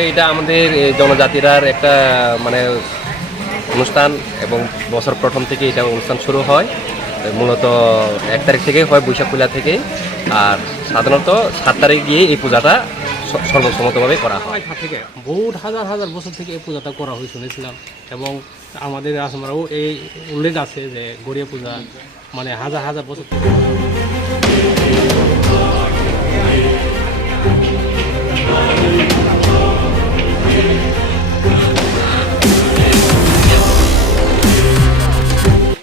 আসলে এটা আমাদের জনজাতিরার একটা মানে অনুষ্ঠান এবং বছর প্রথম থেকে এটা অনুষ্ঠান শুরু হয় মূলত 1 তারিখ থেকে হয় বৈশাখ পূজা থেকে আর সাধারণত 7 তারিখ গিয়ে এই পূজাটা সর্বসম্মতভাবে করা হয় থেকে বহুত হাজার হাজার বছর থেকে এই পূজাটা করা হয় শুনেছিলাম এবং আমাদের রাজমারাও এই উল্লেখ আছে যে গড়িয়া পূজা মানে হাজার হাজার বছর থেকে